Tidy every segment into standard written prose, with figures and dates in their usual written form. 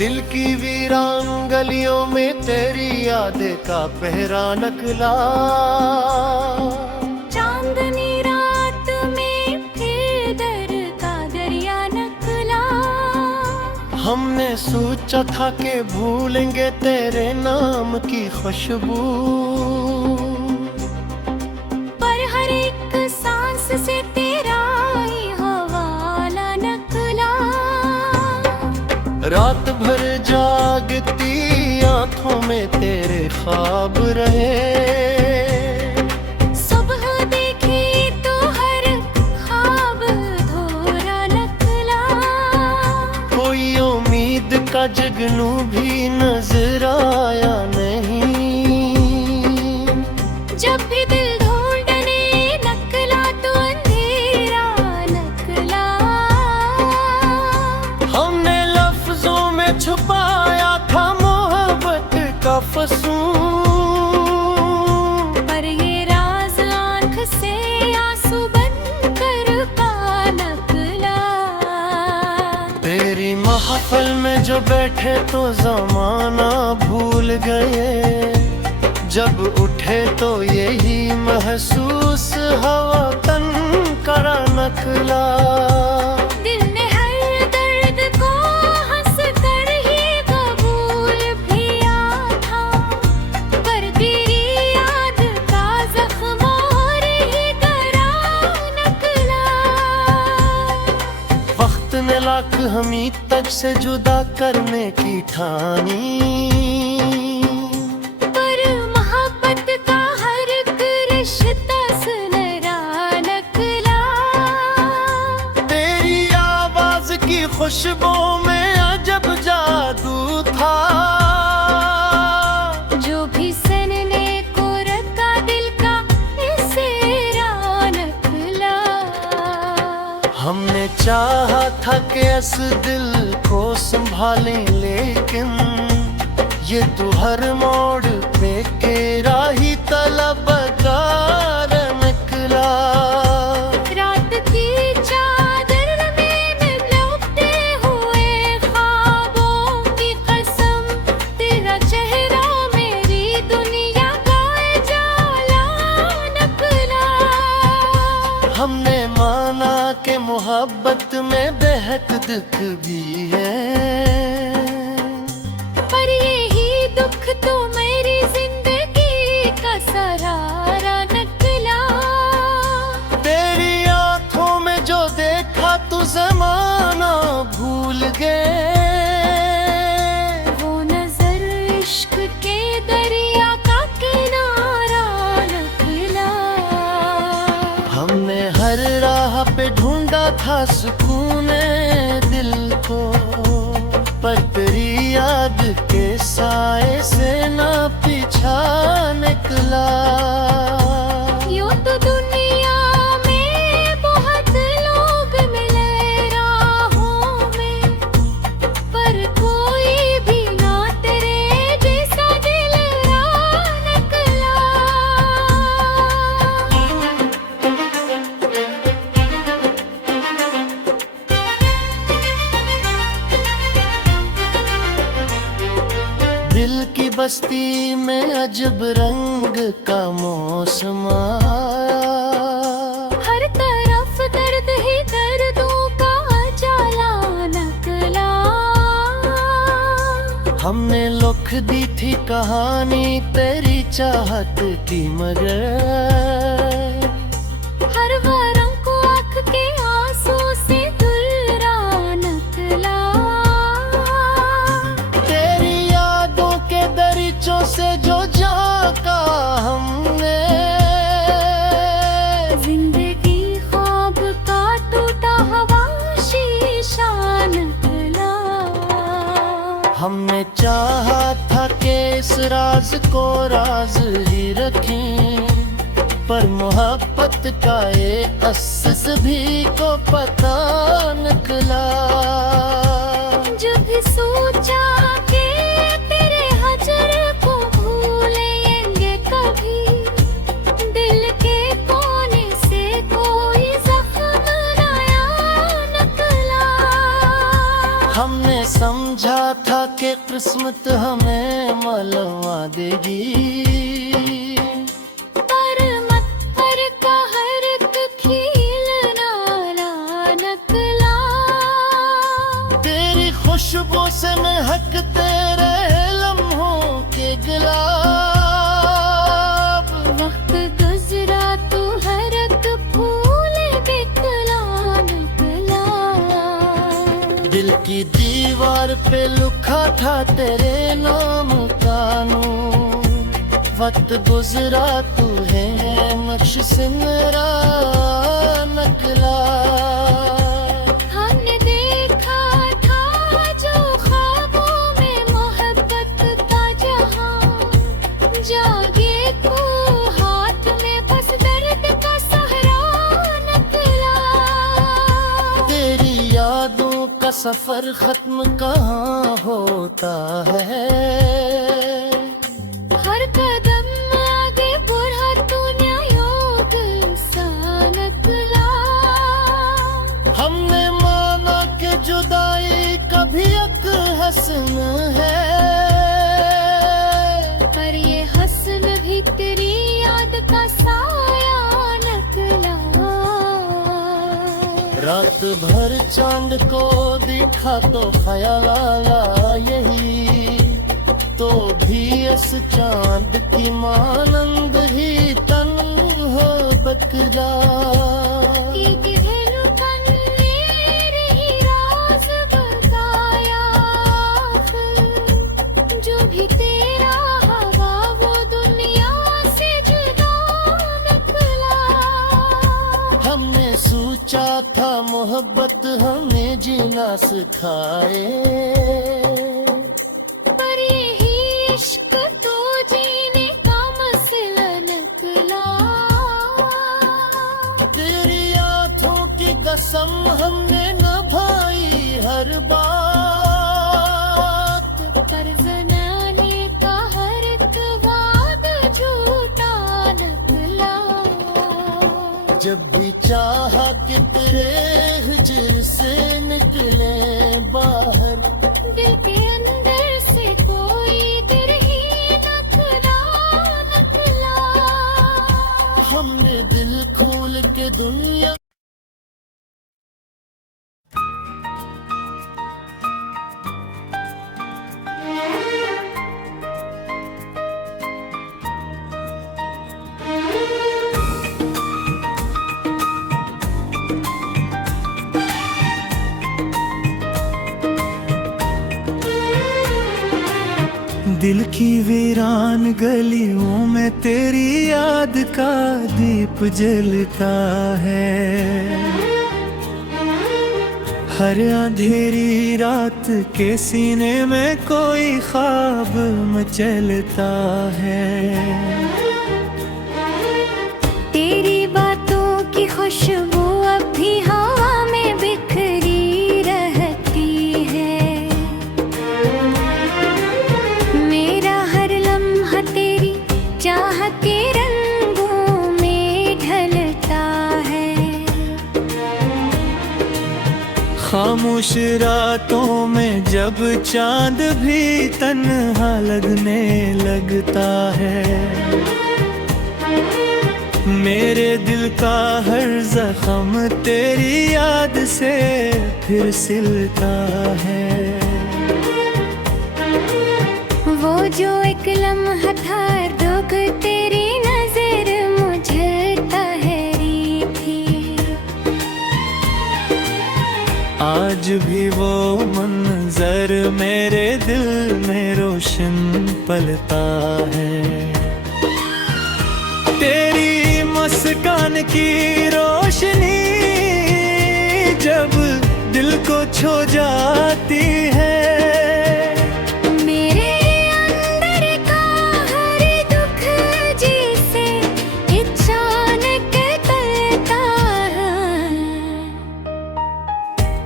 दिल की वीरान गलियों में तेरी याद का पहरा निकला। चांदनी रात में फिर दर्द का दरिया निकला। हमने सोचा था कि भूलेंगे तेरे नाम की खुशबू, पर हर एक सांस से तेरा ही हवाला निकला। रात भर जागती आंखों में तेरे ख्वाब रहे। सुबह देखी तो हर ख्वाब अधूरा निकला। कोई उम्मीद का जगनू भी नजर आया नहीं। जब भी दिल ढूंढने निकला तो अंधेरा निकला। हमने लफ्जों में छुपाया था मोहब्बत का फसूं, पर ये राज आँख से आंसू बनकर पा निकला। तेरी महफिल में जो बैठे तो जमाना भूल गए। जब उठे तो यही महसूस हवा तन करा निकला। दिल ने हर दर्द को हंस कर ही कबूल किया था, पर तेरी याद का जख्म और ही गहरा निकला। वक्त ने लाख हमी तक से जुदा करने की ठानी, पर मोहब्बत का हर एक रिश्ता सुनहरा निकला। तेरी आवाज की खुशबू में अजब जादू था। जो भी सनने को रखा दिल का इसेरा निकला। हमने चाहा था कि इस दिल को संभालें, लेकिन ये तो हर मोड़ पे तेरा ही तलबगार निकला। रात की चादर में लपटे हुए ख्वाबों की कसम, तेरा चेहरा मेरी दुनिया का उजाला निकला। हमने माना कि मोहब्बत में बेहद दुख भी है, पर यही दुख तो मेरी जिंदगी का सहारा निकला। तेरी आंखों में जो देखा तू जमाना भूल गए। वो नजर इश्क के दरिया का किनारा निकला। हमने हर राह पे ढूंढा था सुकून दिल को, पर तेरी याद के साए से ना पीछा निकला। यूं तो दुनिया में बहुत लोग मिले राहों में, पर कोई भी ना तेरे जैसा दिलरा निकला। दिल की बस्ती में अजब रंग का मौसम आया। हर तरफ दर्द ही दर्दों का जाला निकला। हमने लिख दी थी कहानी तेरी चाहत की, मगर हर वरंग को आँख के आंसू से दुर्रा निकला। तेरी यादों के दरीचों से जो झांका हमने, जिंदगी ख्वाब का टूटा हुआ शीशा निकला। हमने चाहा था कि इस राज को राज ही रखें, पर मोहब्बत का ये असस भी को पता निकला। जो भी सोचा कि तेरे हजर को भूलेंगे कभी, दिल के कोने से कोई जख्म नया निकला। हमने समझा था किस्मत हमें मलवा देगी। पर मत कर कहर खिलना नकला। तेरी खुशबू से महक तेरे लम्हों के गिला। वक्त गुजरा तू हर एक फूल बिखला निकला। दिल की दीवार पे लिखा था तेरे नाम का नूर। वक्त गुजरा तू है नक्श से मेरा नकला। हमने देखा था जो ख्वाबों में मोहब्बत का जहां। जागे तू हाथ में बस दर्द का सहरा निकला। तेरी यादों का सफर खत्म कहाँ होता है। हर कदम आगे बढ़ा तूने योग सा निकला। हमने माना कि जुदाई कभी एक हसन है। पर ये हसन भी तेरी याद का साया निकला। रात भर चांद को देखा तो ख्याल आया यही। तो भी इस चांद की मानंद ही तन हो बक जा। ये दिल तन मेरे ही राज बताया। जो भी तेरा हवा वो दुनिया से जुदा निकला। हमने सोचा था मोहब्बत हमें जीना सिखाए। पर यही इश्क तो जीने का मसला निकला। तेरी आँखों की कसम हमने निभाई हर बात। पर जनाने का हर एक वादा झूठा निकला। जब भी चाहा कि तेरे हिजर से निकले बाहर। दिल के अंदर से कोई दिल ही नखरा निकला। हमने दिल खोल के दुनिया दिल की वीरान गलियों में तेरी याद का दीप जलता है। हर अंधेरी रात के सीने में कोई ख्वाब मचलता है। तेरी बातों की खुशबू अब भी हवा में बिखरी रहती है। मेरा हर लम्हा तेरी चाहत के रंगों में ढलता है। खामोश रातों में जब चांद भी तन्हा लगने लगता है। मेरे दिल का हर जख्म तेरी याद से फिर सिलता है। वो जो एक लम्हा था दुख तेरी नजर मुझे ठहरी थी। आज भी वो मंजर मेरे दिल में रोशन पलता है। तेरी मुस्कान की रोशनी जब दिल को छू जाती है। मेरे अंदर का हर दुख जिसे अचानक टलता है।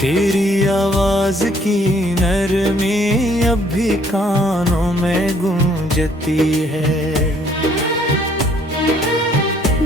तेरी आवाज की नरमी अब भी कानों में गूंजती है।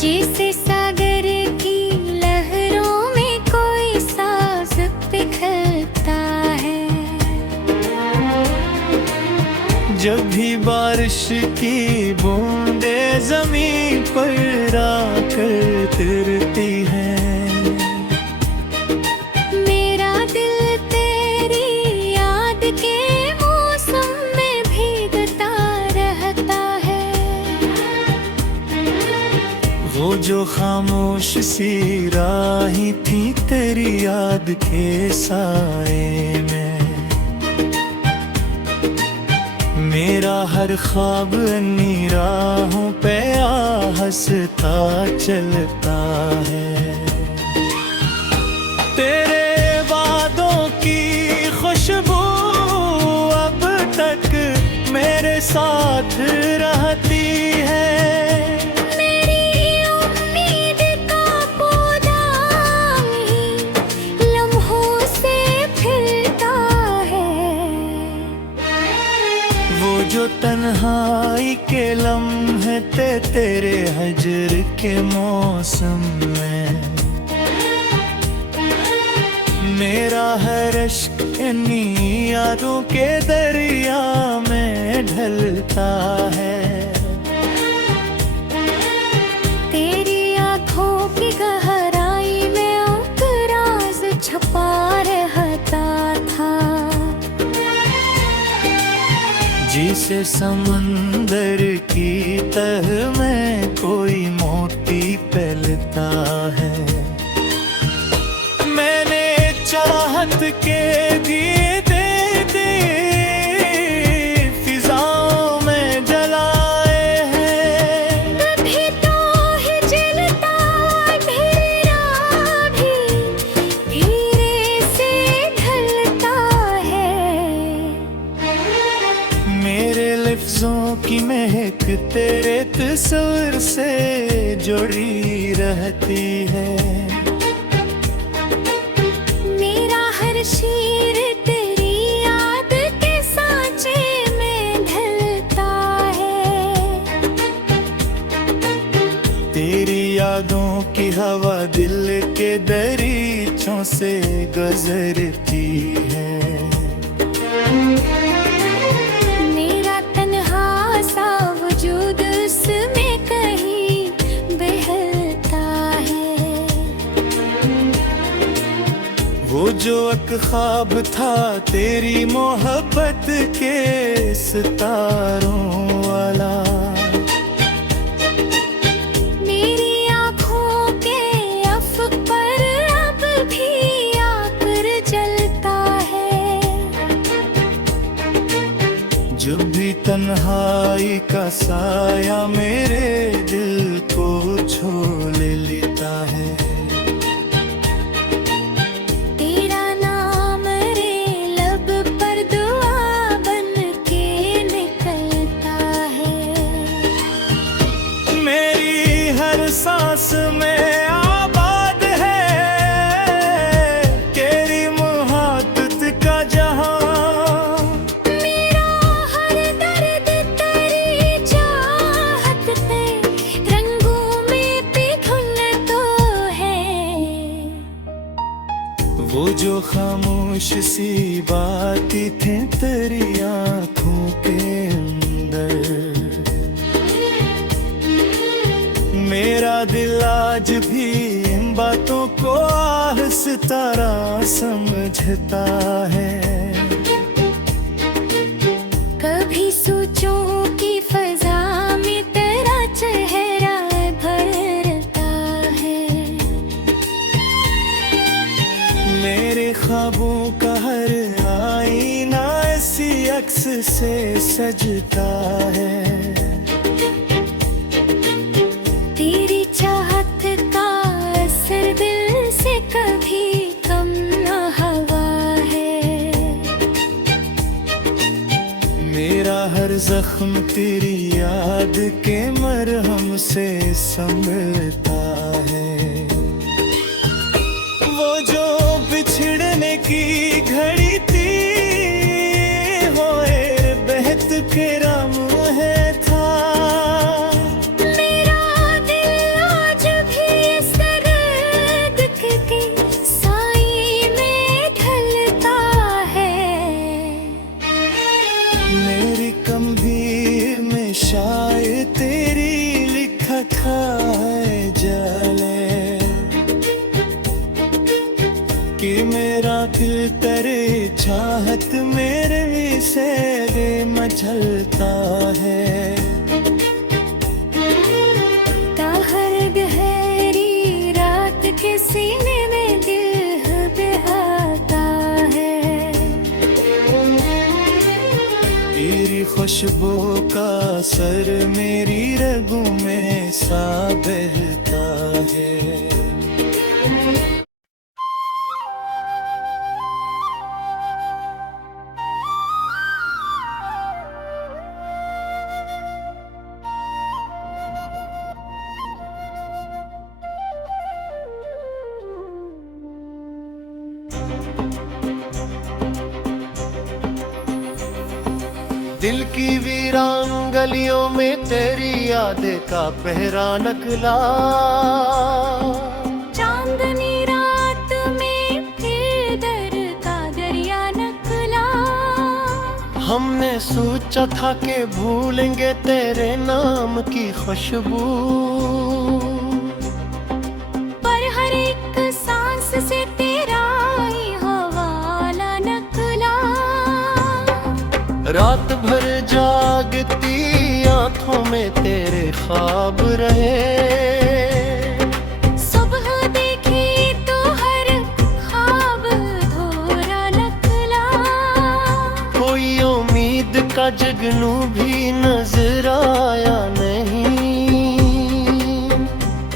जैसे सागर की लहरों में कोई साज बिखरता है। बारिश की बूंदे जमीन पर आकर तिरती हैं। मेरा दिल तेरी याद के मौसम में भीगता रहता है। वो जो खामोश सी राहें थी तेरी याद के साए में। मेरा हर ख्वाब अन्नी राहों पे हंसता चलता है। तेरे वादों की खुशबू अब तक मेरे साथ रहती है। मेरी उम्मीद का पौधा लम्हों से खिलता है। वो जो तन्हाई के लम्हे थे तेरे हजर के मौसम में। मेरा हर अश्क इन्हीं यादों के दरिया में ढलता है। तेरी आँखों की गहराई में एक राज छुपा रहता था। जिसे समंदर की तह में कोई मोती फैलता है। मैंने चाहत के दिए दे फिजाओं में जलाए हैं। तभी तो हिजलता अंधेरा भी धीरे से ढलता है। मेरे लफ्जों की महक तेरे तस्वीर से जुड़ी रहती है। मेरा हर शेर तेरी याद के सांचे में ढलता है। तेरी यादों की हवा दिल के दरीचों से गुजरती है। मेरा तन्हा सा वजूद उसमें कहीं बहलता है। वो जो एक ख्वाब था तेरी मोहब्बत के सितारों वाला। मेरी आँखों के अफ़क़ पर अब भी आकर जलता है। जब भी तन्हाई का साया मेरे दिल को झोल लेता है। तेरा नाम रे लब पर दुआ बन के निकलता है। मेरी हर सांस में आबाद है तेरी मोहब्बत का जहां। मेरा हर दर्द तेरी चाहत पे रंगों में पिघल तो है। वो जो खामोश सी बातें थी तेरी आंखों के अंदर। मेरा दिल आज भी इन बातों को आहिस्ता समझता है। कभी सोचों की फजा में तेरा चेहरा भरता है। मेरे ख्वाबों का हर आईना ऐसी अक्स से सजता है। तेरी चाहत का असर दिल से कभी कम न हुआ है। मेरा हर जख्म तेरी याद के मरहम से संभलता है। वो जो बिछड़ने की घड़ी थी होए बहत के राम है था। मेरा दिल आज भी इस दर्द के साए में ढलता है। मेरी गंभीर में कि मेरा दिल तेरे चाहत मेरे से मचलता है। ताहर गहरी रात के सीने में दिल बहता है। तेरी खुशबू का असर मेरी रगों में सा बहता है। दिल की वीरान गलियों में तेरी याद का पहरा निकला। चांदनी रात में फिर दर का दरिया निकला। हमने सोचा था कि भूलेंगे तेरे नाम की खुशबू, पर हर एक सांस से तेरा ही हवाला निकला। रात भर जागती आंखों में तेरे ख्वाब रहे। सुबह देखी तो हर ख्वाब अधूरा निकला। कोई उम्मीद का जगनू भी नजर आया नहीं।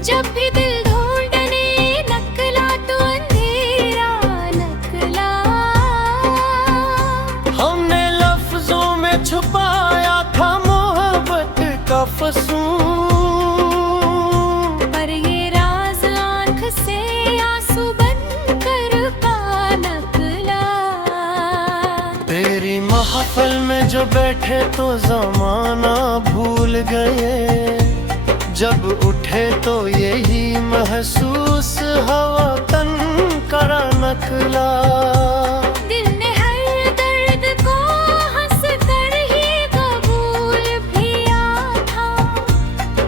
जब भी दिल ढूंढने निकला तो अंधेरा निकला। हमने लफ्जों में छुपाया था मोहब्बत का फसूं, पर ये राज आँख से आंसू बनकर पा निकला। तेरी महफिल में जो बैठे तो जमाना भूल गए। जब उठे तो यही महसूस हवा तन करा निकला। दिल ने हर दर्द को हंस कर ही कबूल किया था,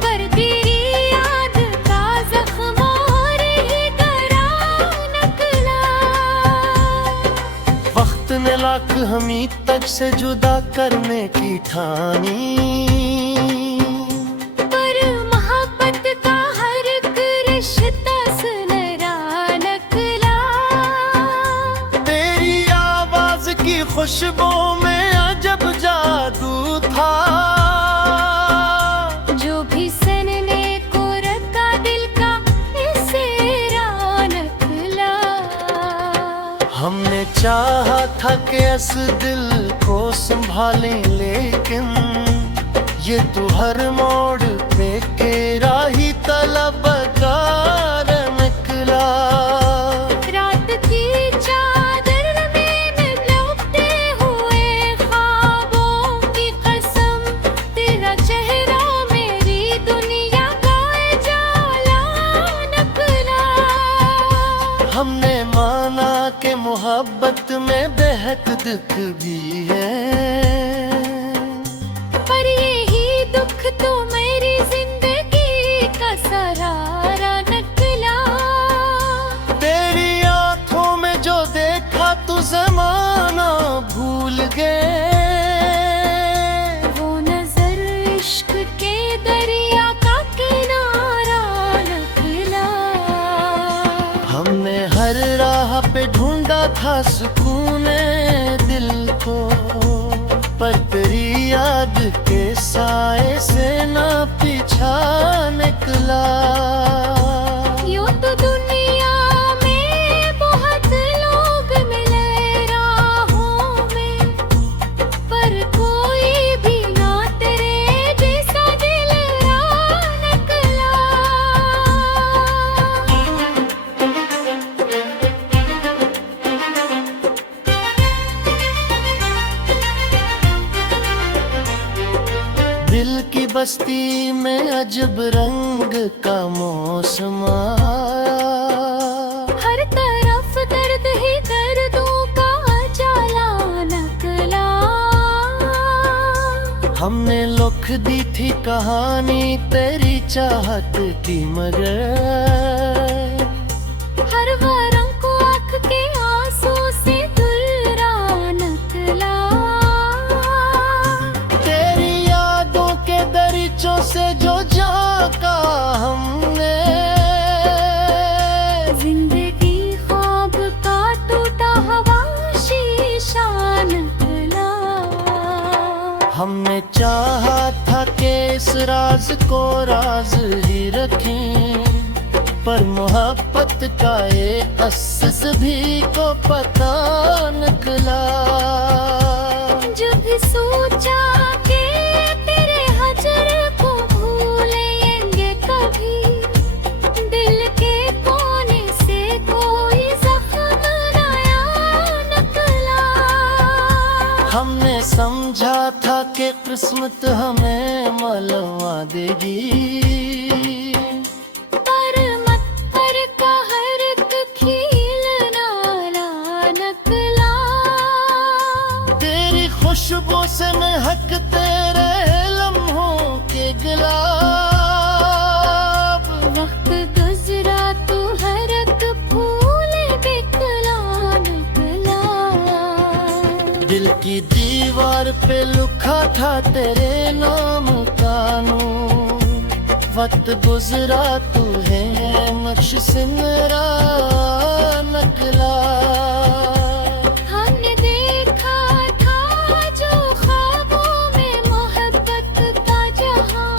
पर तेरी याद का जख्म और ही गहरा निकला। वक्त ने लाख हमी तक से जुदा करने की ठानी, पर मोहब्बत का हर एक रिश्ता सुनहरा निकला। तेरी आवाज की खुशबू में अजब जादू था। जो भी सनने को रखा दिल का इसेरा निकला। हमने चाहा था कि इस दिल को संभालें, लेकिन ये तो हर मोड़ पे केरा ही तलबगार निकला। रात की चादर में लपटे हुए ख्वाबों की कसम, तेरा चेहरा मेरी दुनिया का जाला निकला। हमने माना कि मोहब्बत में बेहद दुख भी है, पर यही दुख तो मेरी जिंदगी का सहारा निकला। तेरी आंखों में जो देखा तू जमाना भूल गए। वो नजर इश्क के दरिया का किनारा निकला। हमने हर राह पे ढूंढा था सुकून दिल को, पर तेरी याद के साए से ना पीछा निकला। यूं तो दुनिया में बहुत लोग मिले राहों में, पर कोई भी ना तेरे जैसा दिलरा निकला। दिल की बस्ती में अजब रंग का मौसम आया। हर तरफ दर्द ही दर्दों का जाला निकला। हमने लिख दी थी कहानी तेरी चाहत की, मगर हर वारंग को आँख के हमने चाहा था कि इस राज को राज ही रखें, पर मोहब्बत का ये असस भी को पता निकला। जब सोचा कि तेरे हजर को भूलेंगे कभी, दिल के कोने से कोई जख्म नया निकला। हमने समझा था कि किस्मत हमें मलवा देगी, पर मत्तर का हर एक खील नाला निकला। तेरी खुशबू से महक तेरे लम्हों के गुलाब। वक्त गुजरा तो हर एक फूल बिखरा निकला। दिल की दीवार पे लिखा था तेरे नाम का नूर, वक्त गुजरा तू है नक्श से मेरा नकला। हमने देखा था जो ख्वाबों में मोहब्बत का जहां,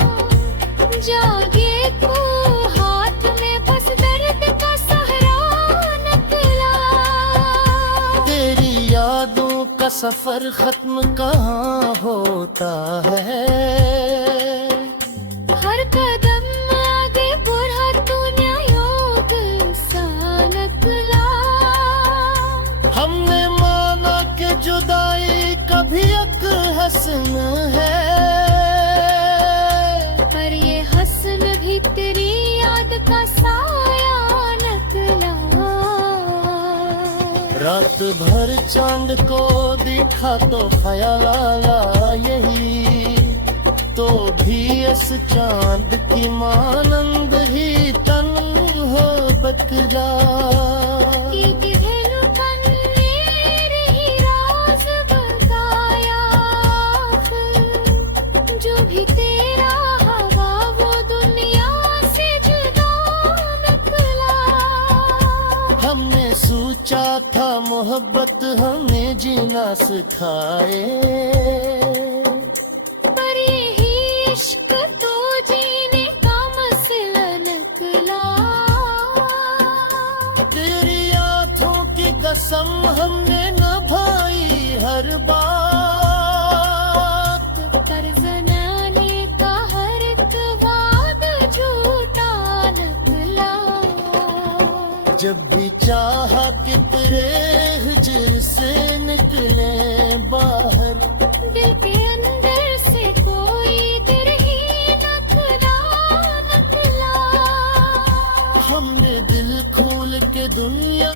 जागे को हाथ में बस दर्द का सहरा निकला। तेरी यादों का सफर खत्म कहाँ होता है, हर कदम आगे बढ़ा दुनिया योग सा निकला। हमने माना कि जुदाई कभी एक हसन है, पर ये हसन भी तेरी याद का साया निकला। रात भर चांद को दिखा तो ख्याल आया यही, तो भी इस चांद की मानंद ही तन हो बक जा। जो भी तेरा हवा वो दुनिया से जुदा निकला। हमने सोचा था मोहब्बत हमें जीना सिखाए, पर यही इश्क तो जीने का मसला निकला। तेरी आँखों की कसम हमने निभाई हर बात, पर जनाने का हर एक वादा झूठा निकला। जब भी चाहा कि तेरे हिजर से निकले बाहर, दिल के अंदर से कोई दिल ही निकला निकला। हमने दिल खोल के दुनिया